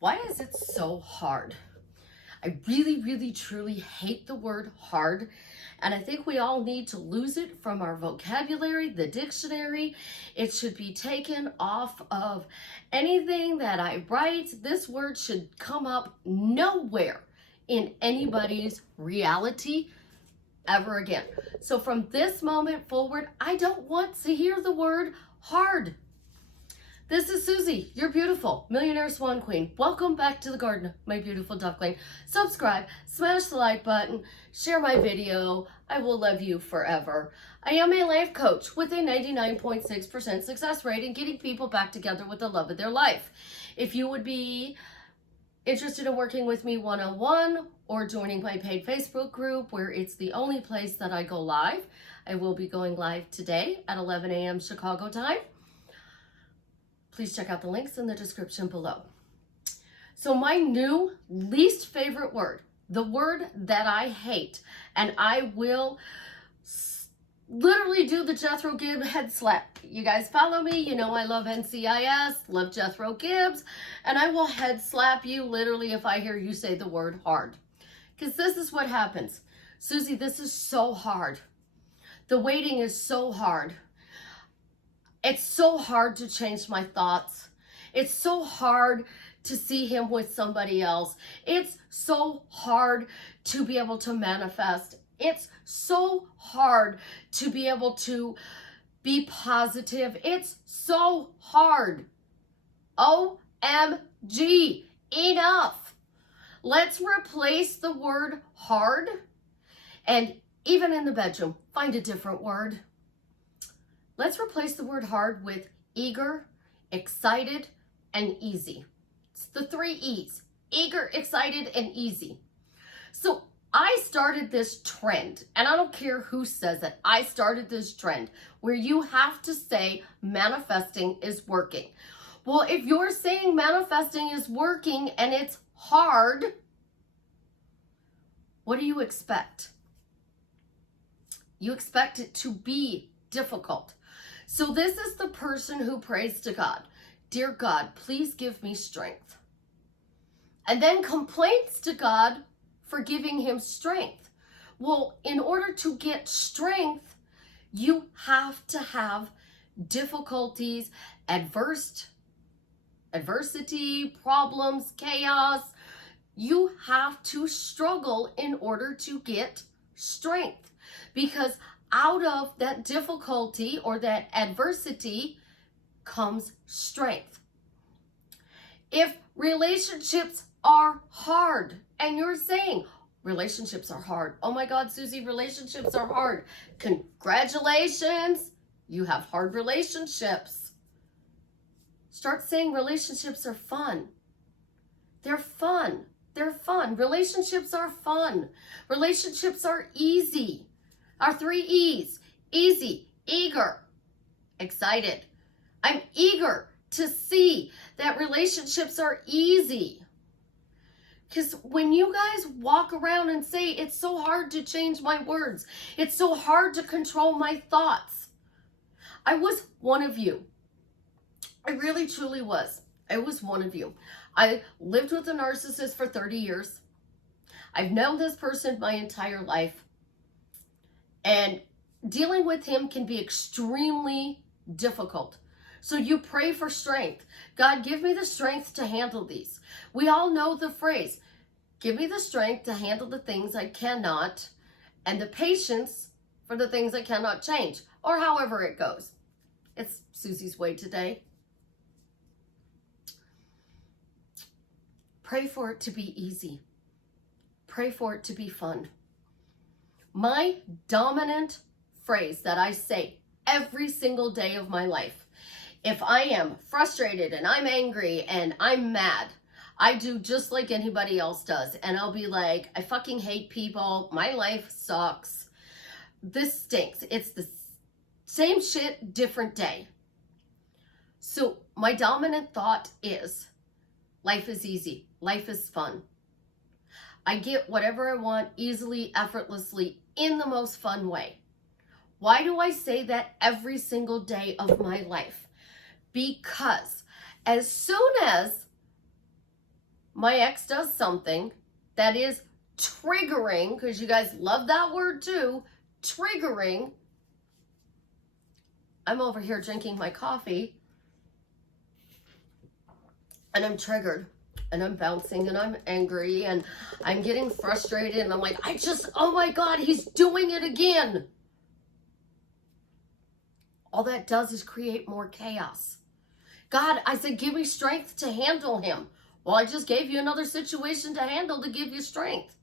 Why is it so hard? I really, really, truly hate the word hard. And I think we all need to lose it from our vocabulary, the dictionary. It should be taken off of anything that I write. This word should come up nowhere in anybody's reality ever again. So from this moment forward, I don't want to hear the word hard. This is Susie, your beautiful millionaire swan queen. Welcome back to the garden, my beautiful duckling. Subscribe, smash the like button, share my video. I will love you forever. I am a life coach with a 99.6% success rate in getting people back together with the love of their life. If you would be interested in working with me one-on-one or joining my paid Facebook group where it's the only place that I go live, I will be going live today at 11 a.m. Chicago time. Please check out the links in the description below. So my new least favorite word, the word that I hate, and I will literally do the Jethro Gibbs head slap. You guys follow me, you know I love NCIS, love Jethro Gibbs, and I will head slap you literally if I hear you say the word hard. Because this is what happens. Susie, this is so hard. The waiting is so hard. It's so hard to change my thoughts. It's so hard to see him with somebody else. It's so hard to be able to manifest. It's so hard to be able to be positive. It's so hard. OMG, enough. Let's replace the word hard, and even in the bedroom, find a different word. Let's replace the word hard with eager, excited, and easy. It's the 3 E's. Eager, excited, and easy. So I started this trend, and I don't care who says it. I started this trend where you have to say manifesting is working. Well, if you're saying manifesting is working and it's hard, what do you expect? You expect it to be difficult. So this is the person who prays to God, "Dear God, please give me strength." And then complains to God for giving him strength. Well, in order to get strength, you have to have difficulties, adversity, problems, chaos. You have to struggle in order to get strength, because out of that difficulty or that adversity comes strength. If relationships are hard and you're saying relationships are hard, oh my God, Susie, relationships are hard. Congratulations, you have hard relationships. Start saying relationships are fun. They're fun. They're fun. Relationships are fun. Relationships are easy. Our 3 E's, easy, eager, excited. I'm eager to see that relationships are easy. Because when you guys walk around and say, it's so hard to change my words, it's so hard to control my thoughts. I was one of you. I really, truly was. I was one of you. I lived with a narcissist for 30 years. I've known this person my entire life. And dealing with him can be extremely difficult. So you pray for strength. God, give me the strength to handle these. We all know the phrase, give me the strength to handle the things I cannot, and the patience for the things I cannot change, or however it goes. It's Susie's way today. Pray for it to be easy. Pray for it to be fun. My dominant phrase that I say every single day of my life, if I am frustrated and I'm angry and I'm mad, I do just like anybody else does. And I'll be like, I fucking hate people. My life sucks. This stinks. It's the same shit, different day. So my dominant thought is, life is easy. Life is fun. I get whatever I want easily, effortlessly, in the most fun way. Why do I say that every single day of my life? Because as soon as my ex does something that is triggering, because you guys love that word too, triggering, I'm over here drinking my coffee and I'm triggered and I'm bouncing and I'm angry and I'm getting frustrated and I'm like, oh my God, he's doing it again. All that does is create more chaos. God, I said, give me strength to handle him. Well, I just gave you another situation to handle to give you strength.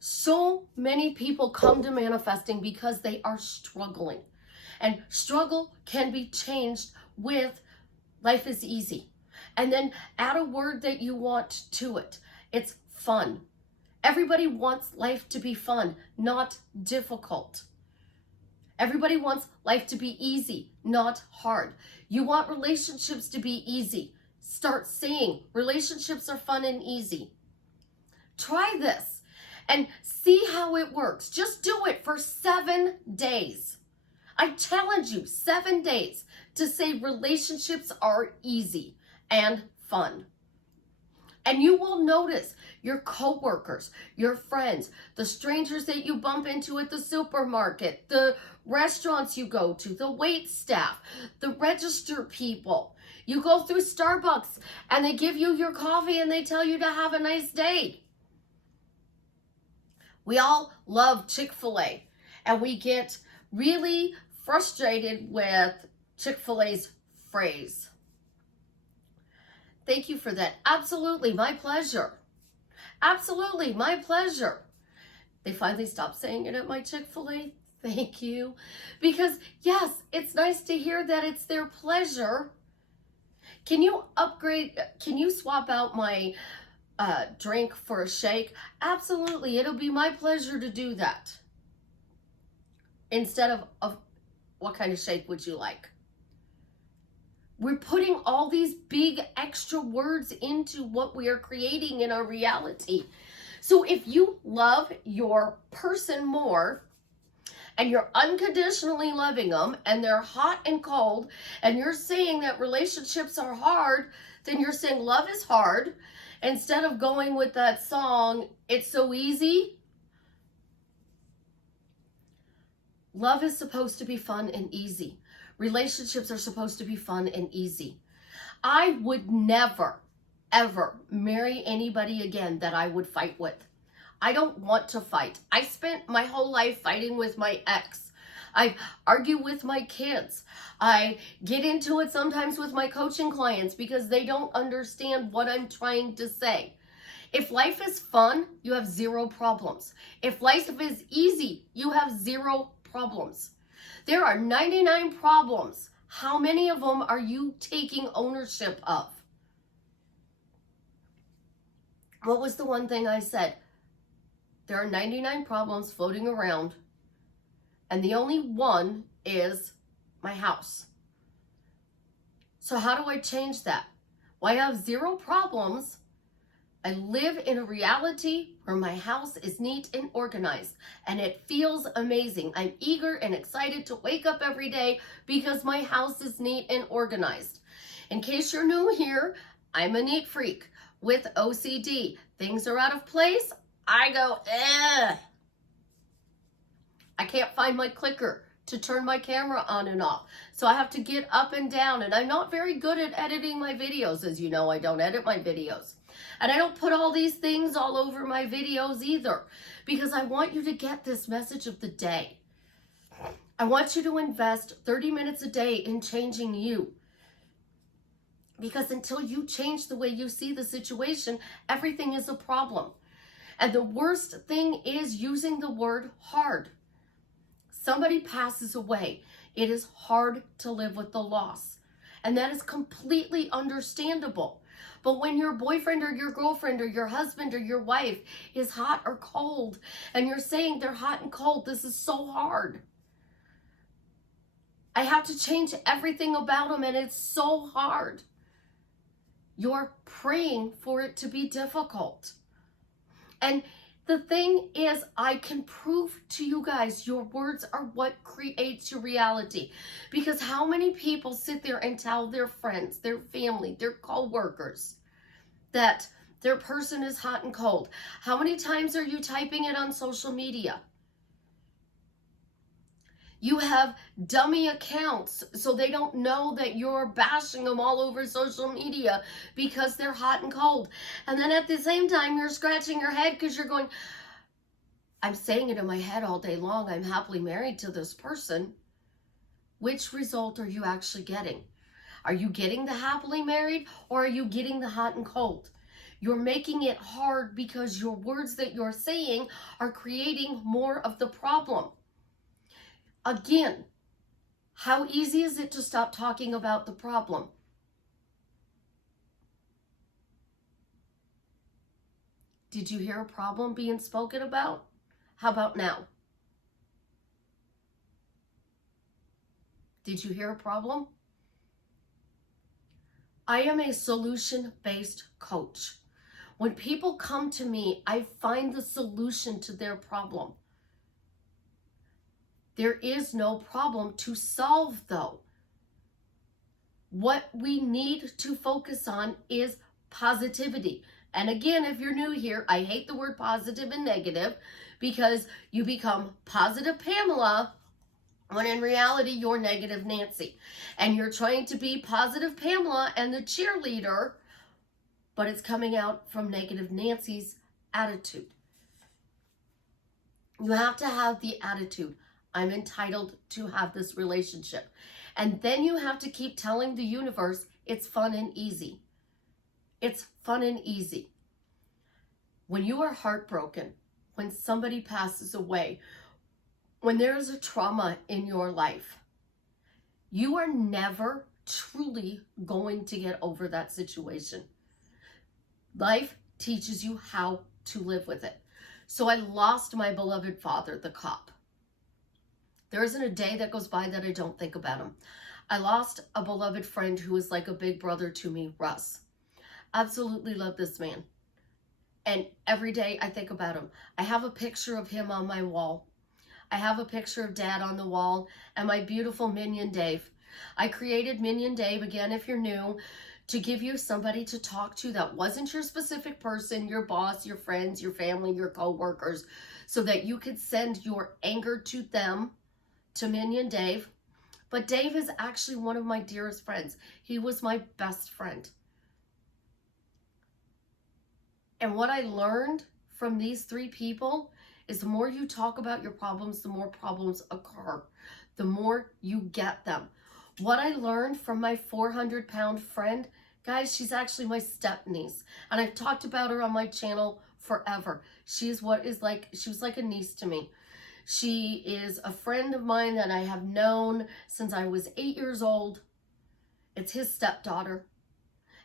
So many people come to manifesting because they are struggling. And struggle can be changed with life is easy. And then add a word that you want to it. It's fun. Everybody wants life to be fun, not difficult. Everybody wants life to be easy, not hard. You want relationships to be easy. Start saying relationships are fun and easy. Try this and see how it works. Just do it for 7 days. I challenge you, 7 days to say relationships are easy and fun. And you will notice your coworkers, your friends, the strangers that you bump into at the supermarket, the restaurants you go to, the wait staff, the register people. You go through Starbucks and they give you your coffee and they tell you to have a nice day. We all love Chick-fil-A and we get really frustrated with Chick-fil-A's phrase. Thank you for that. Absolutely, my pleasure. Absolutely, my pleasure. They finally stopped saying it at my Chick-fil-A. Thank you. Because yes, it's nice to hear that it's their pleasure. Can you swap out my drink for a shake? Absolutely, it'll be my pleasure to do that. Instead of what kind of shake would you like? We're putting all these big extra words into what we are creating in our reality. So if you love your person more and you're unconditionally loving them and they're hot and cold and you're saying that relationships are hard, then you're saying love is hard instead of going with that song, It's So Easy. Love is supposed to be fun and easy. Relationships are supposed to be fun and easy. I would never, ever marry anybody again that I would fight with. I don't want to fight. I spent my whole life fighting with my ex. I argue with my kids. I get into it sometimes with my coaching clients because they don't understand what I'm trying to say. If life is fun, you have 0 problems. If life is easy, you have 0 problems. There are 99 problems. How many of them are you taking ownership of? What was the one thing I said? There are 99 problems floating around, and the only one is my house. So how do I change that? Well, I have 0 problems. I live in a reality where my house is neat and organized, and it feels amazing. I'm eager and excited to wake up every day because my house is neat and organized. In case you're new here, I'm a neat freak with OCD. Things are out of place. I go, eh. I can't find my clicker to turn my camera on and off. So I have to get up and down, and I'm not very good at editing my videos. As you know, I don't edit my videos. And I don't put all these things all over my videos either, because I want you to get this message of the day. I want you to invest 30 minutes a day in changing you. Because until you change the way you see the situation, everything is a problem. And the worst thing is using the word hard. Somebody passes away. It is hard to live with the loss. And that is completely understandable. But when your boyfriend or your girlfriend or your husband or your wife is hot or cold, and you're saying they're hot and cold, this is so hard. I have to change everything about them, and it's so hard. You're praying for it to be difficult. And The thing is, I can prove to you guys your words are what creates your reality. Because how many people sit there and tell their friends, their family, their co-workers that their person is hot and cold? How many times are you typing it on social media? You have dummy accounts so they don't know that you're bashing them all over social media because they're hot and cold. And then at the same time, you're scratching your head because you're going, I'm saying it in my head all day long, I'm happily married to this person. Which result are you actually getting? Are you getting the happily married, or are you getting the hot and cold? You're making it hard because your words that you're saying are creating more of the problem. Again, how easy is it to stop talking about the problem? Did you hear a problem being spoken about? How about now? Did you hear a problem? I am a solution-based coach. When people come to me, I find the solution to their problem. There is no problem to solve, though. What we need to focus on is positivity. And again, if you're new here, I hate the word positive and negative because you become positive Pamela when in reality you're negative Nancy. And you're trying to be positive Pamela and the cheerleader, but it's coming out from negative Nancy's attitude. You have to have the attitude, I'm entitled to have this relationship. And then you have to keep telling the universe it's fun and easy. It's fun and easy. When you are heartbroken, when somebody passes away, when there is a trauma in your life, you are never truly going to get over that situation. Life teaches you how to live with it. So I lost my beloved father, the cop. There isn't a day that goes by that I don't think about him. I lost a beloved friend who was like a big brother to me, Russ. Absolutely love this man. And every day I think about him. I have a picture of him on my wall. I have a picture of Dad on the wall and my beautiful minion Dave. I created Minion Dave, again, if you're new, to give you somebody to talk to that wasn't your specific person, your boss, your friends, your family, your co-workers, so that you could send your anger to them, to Minion Dave. But Dave is actually one of my dearest friends. He was my best friend. And what I learned from these three people is the more you talk about your problems, the more problems occur. The more you get them. What I learned from my 400-pound friend, guys, she's actually my step-niece. And I've talked about her on my channel forever. She was like a niece to me. She is a friend of mine that I have known since I was 8 years old. It's his stepdaughter.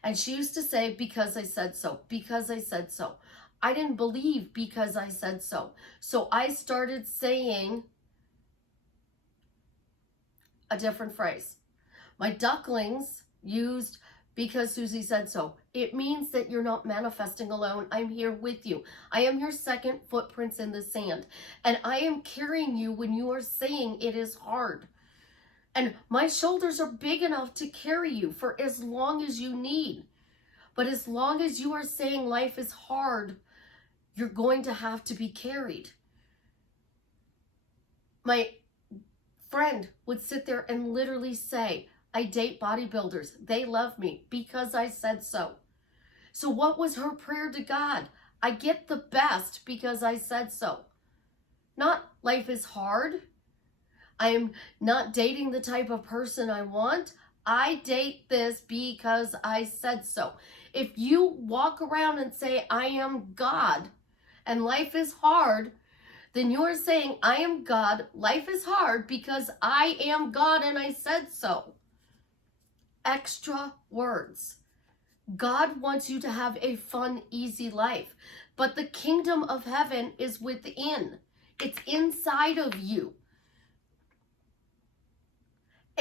And she used to say, because I said so, because I said so. I didn't believe because I said so. So I started saying a different phrase. My ducklings used because Susie said so. It means that you're not manifesting alone. I'm here with you. I am your second footprints in the sand. And I am carrying you when you are saying it is hard. And my shoulders are big enough to carry you for as long as you need. But as long as you are saying life is hard, you're going to have to be carried. My friend would sit there and literally say, I date bodybuilders. They love me because I said so. So what was her prayer to God? I get the best because I said so. Not life is hard. I am not dating the type of person I want. I date this because I said so. If you walk around and say, I am God and life is hard, then you're saying, I am God, life is hard because I am God and I said so. Extra words. God wants you to have a fun, easy life, but the kingdom of heaven is within. It's inside of you.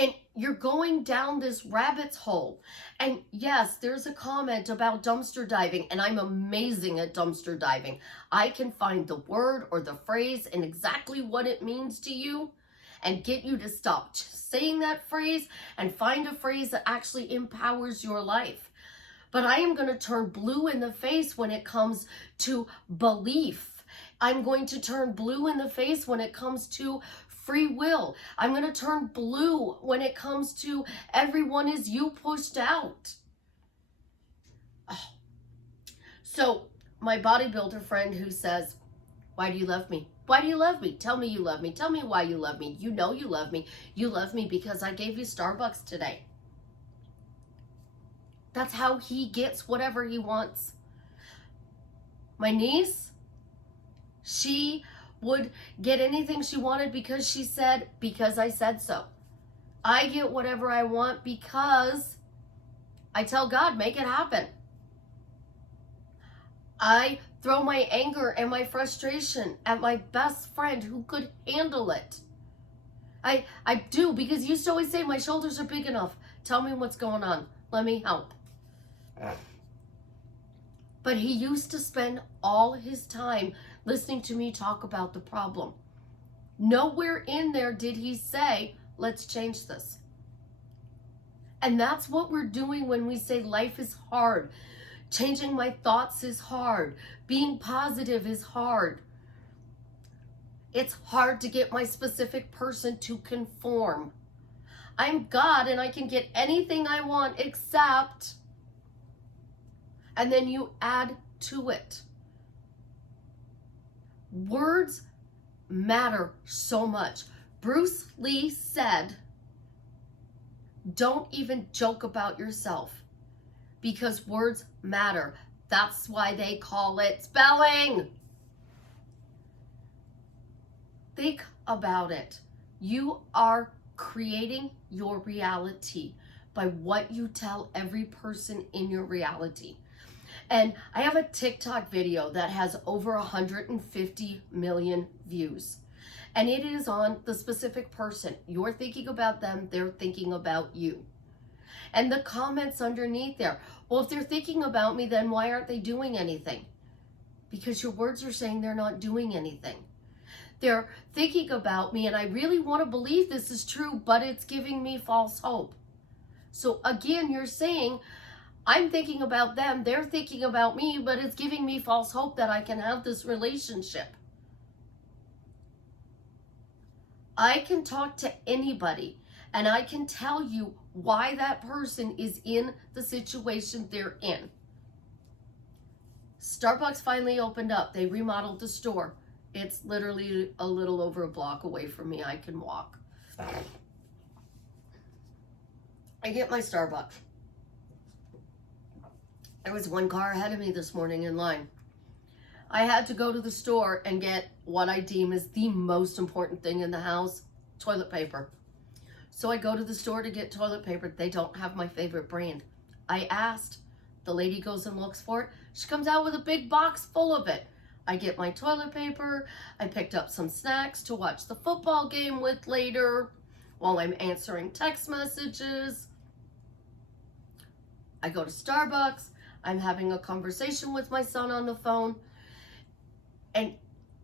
And you're going down this rabbit's hole. And yes, there's a comment about dumpster diving, and I'm amazing at dumpster diving. I can find the word or the phrase and exactly what it means to you and get you to stop saying that phrase and find a phrase that actually empowers your life. But I am going to turn blue in the face when it comes to belief. I'm going to turn blue in the face when it comes to free will. I'm going to turn blue when it comes to everyone is you pushed out. Oh. So my bodybuilder friend who says, why do you love me? Why do you love me? Tell me you love me. Tell me why you love me. You know you love me. You love me because I gave you Starbucks today. That's how he gets whatever he wants. My niece, she would get anything she wanted because she said, because I said so. I get whatever I want because I tell God, make it happen. I throw my anger and my frustration at my best friend who could handle it. I do, because you used to always say my shoulders are big enough. Tell me what's going on. Let me help. But he used to spend all his time listening to me talk about the problem. Nowhere in there did he say, let's change this. And that's what we're doing when we say life is hard. Changing my thoughts is hard. Being positive is hard. It's hard to get my specific person to conform. I'm God and I can get anything I want except, and then you add to it. Words matter so much. Bruce Lee said, don't even joke about yourself because words matter. That's why they call it spelling. Think about it. You are creating your reality by what you tell every person in your reality. And I have a TikTok video that has over 150 million views. And it is on the specific person. You're thinking about them, they're thinking about you. And the comments underneath there, well, if they're thinking about me, then why aren't they doing anything? Because your words are saying they're not doing anything. They're thinking about me, and I really want to believe this is true, but it's giving me false hope. So again, you're saying, I'm thinking about them, they're thinking about me, but it's giving me false hope that I can have this relationship. I can talk to anybody, and I can tell you why that person is in the situation they're in. Starbucks finally opened up. They remodeled the store. It's literally a little over a block away from me. I can walk. I get my Starbucks. There was one car ahead of me this morning in line. I had to go to the store and get what I deem is the most important thing in the house, toilet paper. So I go to the store to get toilet paper. They don't have my favorite brand. I asked. The lady goes and looks for it. She comes out with a big box full of it. I get my toilet paper. I picked up some snacks to watch the football game with later while I'm answering text messages. I go to Starbucks. I'm having a conversation with my son on the phone. And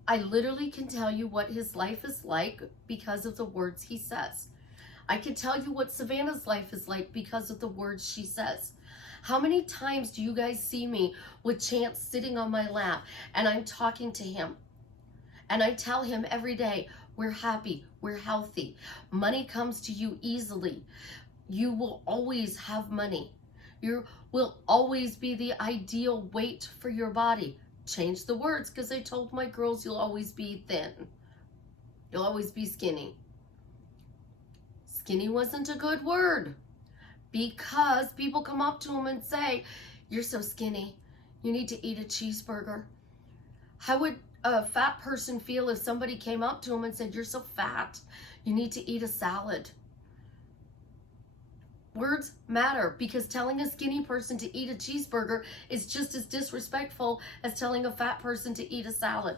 I literally can tell you what his life is like because of the words he says. I can tell you what Savannah's life is like because of the words she says. How many times do you guys see me with Chance sitting on my lap and I'm talking to him? And I tell him every day, we're happy, we're healthy. Money comes to you easily. You will always have money. You will always be the ideal weight for your body. Change the words, because I told my girls you'll always be thin. You'll always be skinny. Skinny wasn't a good word because people come up to them and say, you're so skinny. You need to eat a cheeseburger. How would a fat person feel if somebody came up to them and said, you're so fat. You need to eat a salad? Words matter because telling a skinny person to eat a cheeseburger is just as disrespectful as telling a fat person to eat a salad.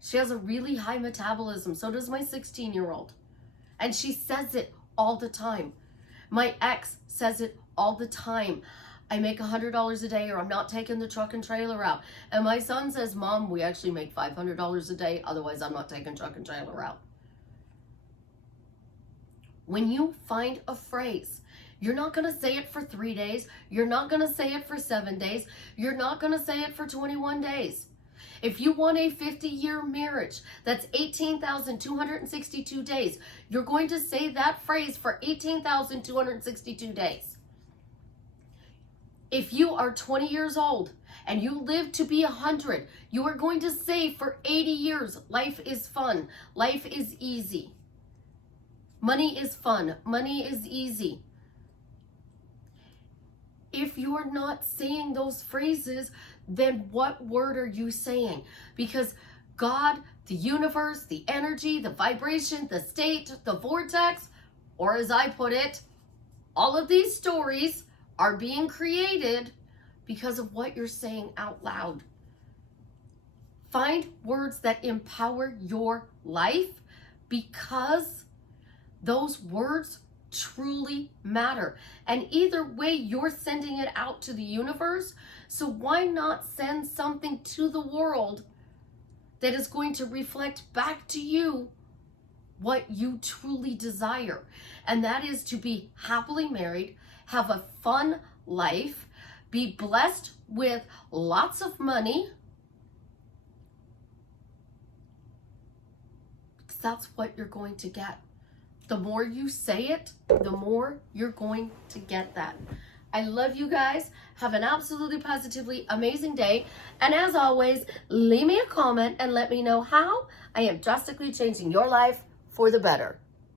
She has a really high metabolism. So does my 16-year-old. And she says it all the time. My ex says it all the time. I make $100 a day, or I'm not taking the truck and trailer out. And my son says, Mom, we actually make $500 a day. Otherwise, I'm not taking truck and trailer out. When you find a phrase, you're not going to say it for 3 days. You're not going to say it for 7 days. You're not going to say it for 21 days. If you want a 50-year marriage, that's 18,262 days. You're going to say that phrase for 18,262 days. If you are 20 years old and you live to be 100, you are going to say for 80 years, life is fun, life is easy. Money is fun, money is easy. If you're not saying those phrases, then what word are you saying? Because God, the universe, the energy, the vibration, the state, the vortex, or as I put it, all of these stories are being created because of what you're saying out loud. Find words that empower your life, because those words truly matter. And either way, you're sending it out to the universe. So why not send something to the world that is going to reflect back to you what you truly desire? And that is to be happily married, have a fun life, be blessed with lots of money. Because that's what you're going to get. The more you say it, the more you're going to get that. I love you guys. Have an absolutely positively amazing day. And as always, leave me a comment and let me know how I am drastically changing your life for the better.